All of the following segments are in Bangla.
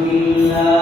لله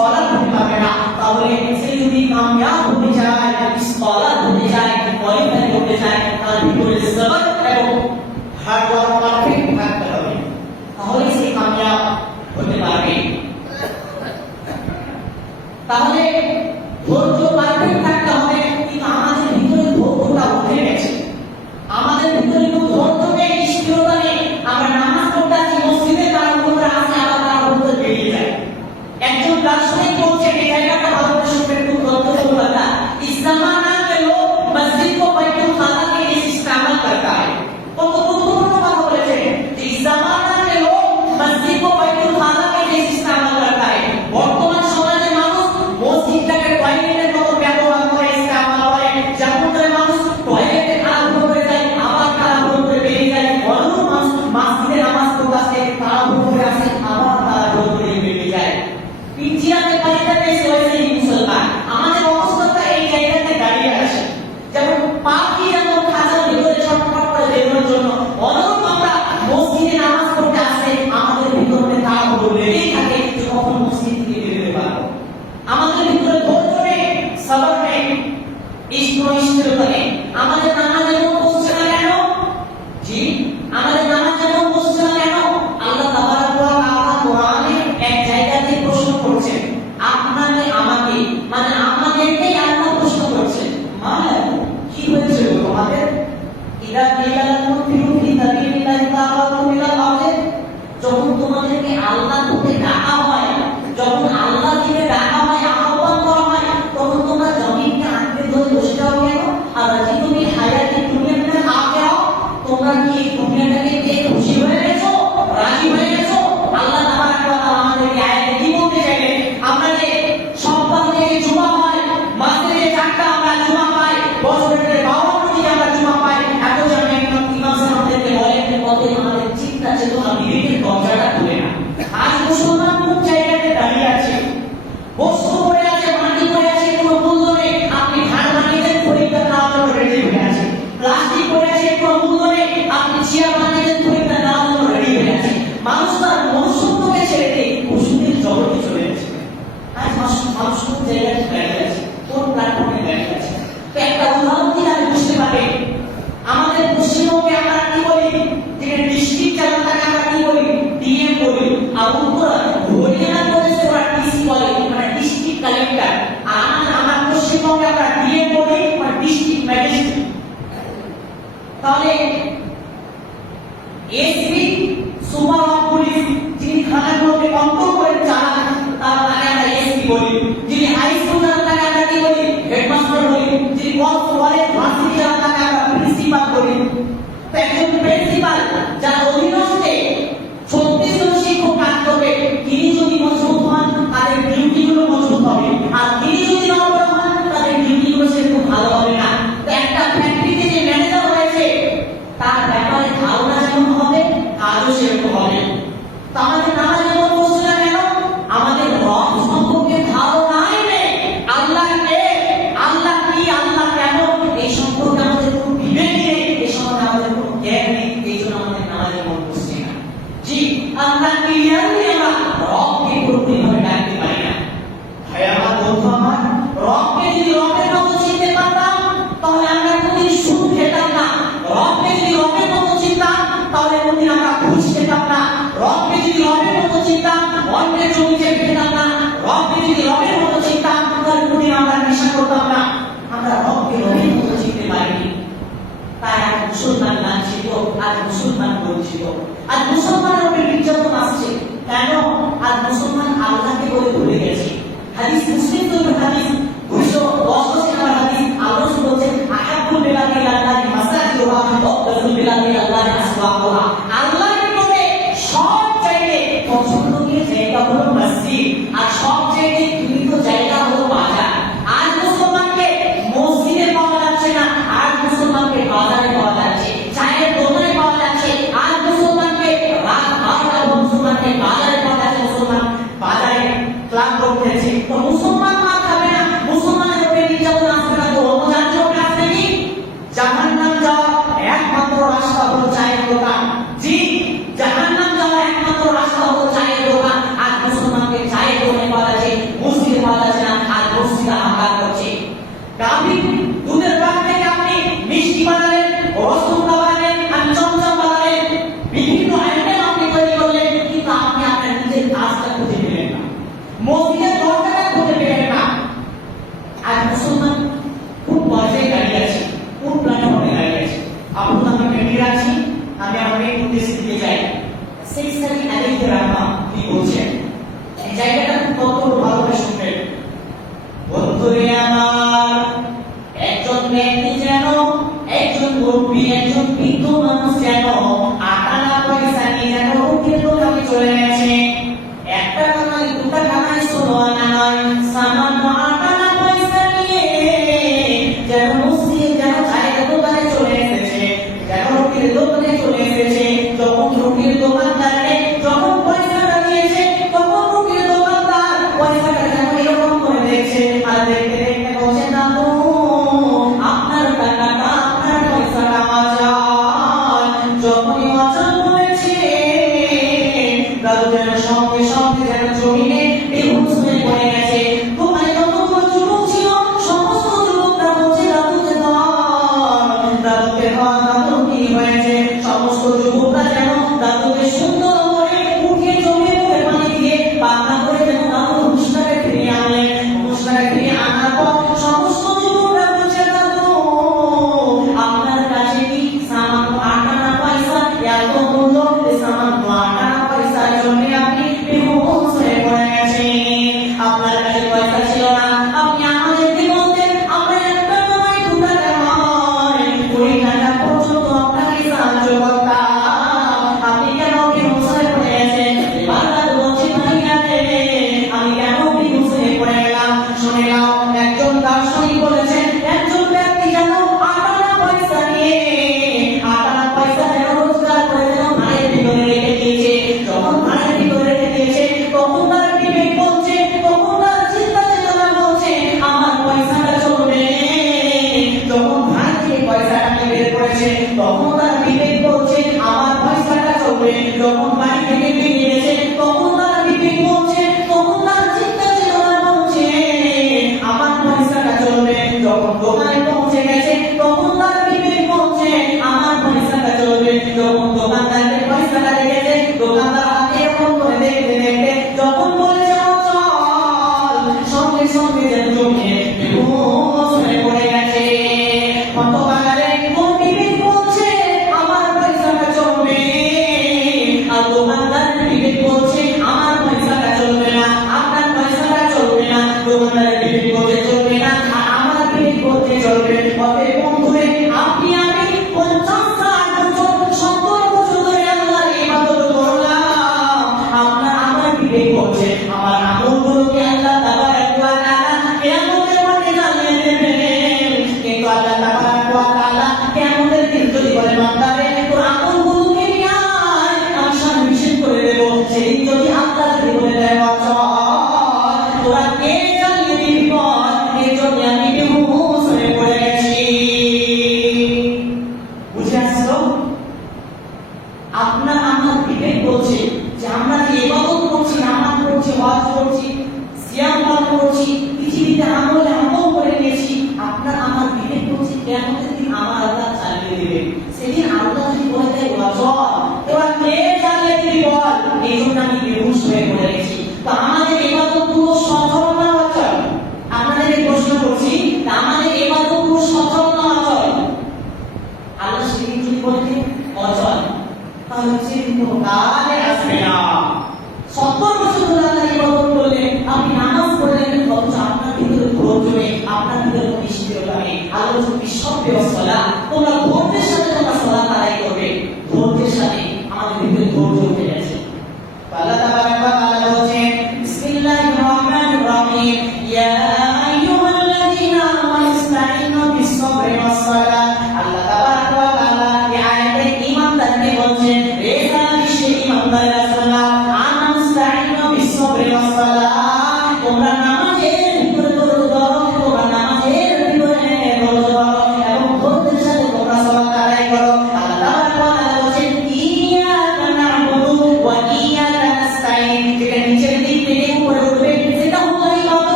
स्कॉलर बनना बेटा तावले से यदि कामयाब होते जाए स्कॉलर होते जाए क्वालिफाई होते जाए ताकि तो सबक करो हर बार परफेक्ट भाग करोगे ताहले से कामयाब होते पारबे তাহলে ইলা কিলা তুনফিরু ফি সাবিলিল্লাহি তাআলা মিনাল আরদ যখন তোমাদেরকে আল্লাহ হয় যখন আল্লাহ মুসলমান না ছিল আর মুসলমান বলছিল আর মুসলমান ওপরে নির্যাতন আসছে। কেন? আর মুসলমান আল্লাহকে বলে ভুলে গেছে। হাদিস মুসলিম তো হাদিস দশ হাদিস, আল্লাহ আল্লাহ আল্লাহ আসবা সব চাইতে পছন্দ নিয়ে জায়গা হলো Subhanallah, sama mu'ad gente, bom, vamos dar a Bíblia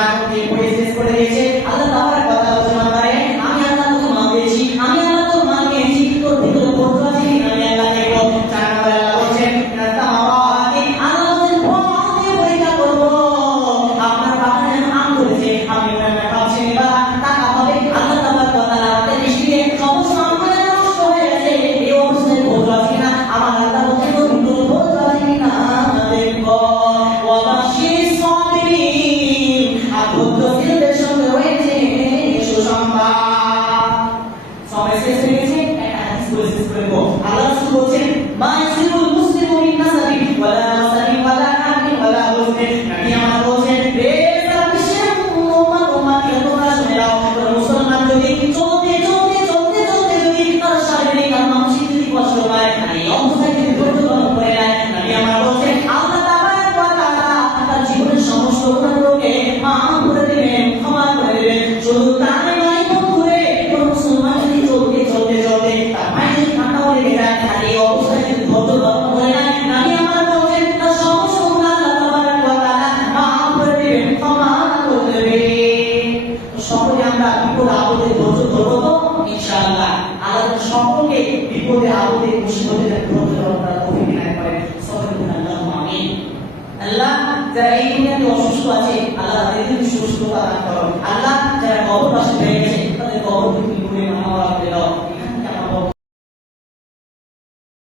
না শেষ করে দিয়েছে।